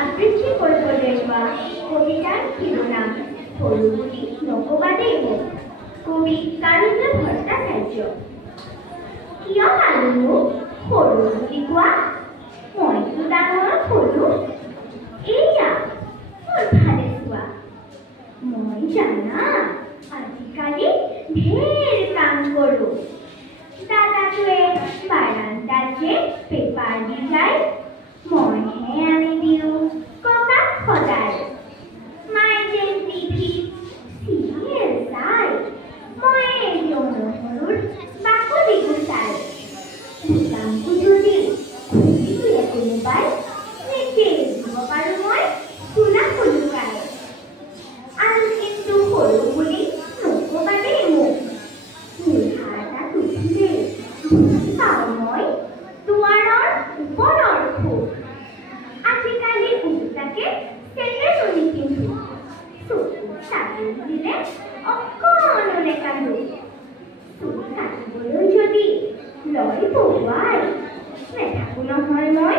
আবৃত্তি কৰিবলৈ লোৱা কবিতাৰ শিৰোনাম সৰু বুলি নকবা দেই মোক। কবি কাৰুণ্য ভট্টাচাৰ্য। কিয় পালো সৰু বুলি কোৱা? মইতো ডাঙৰ সৰু। এয়া মোৰ ভালে চোৱা, মই জানা আজিকালি ঢেৰ কাম কৰো। দাদাটোৱে বাৰান্দাত যে পেপাৰ দি যায়, মইহে আনি দিওঁ ককাক সদায়। মায়ে যেন টিভিত চিৰিয়েল চাই, ময়ে দিওঁ নহৰুৰ বাকলি গুচাই। বুটামটো যদি খুলি দিয়ে কোনোবাই, নিজেই দিব পাৰোঁ মই চোলা খুলুকাই। আৰু কিন্তু সৰু বুলি নকবা দেই মোক। মুঠা এটা উঠিলেই বুজি পাওঁ মই দুৱাৰৰ ওপৰৰ সুখ। আজিকালি ওলোটাকে চেন্দেলো নিপিন্ধো, চকুত চাকি দিলে অকণো কান্দো। চুল কাটিবলৈ যদি লয় বহুৱাই, নেথাকো নহয় মই।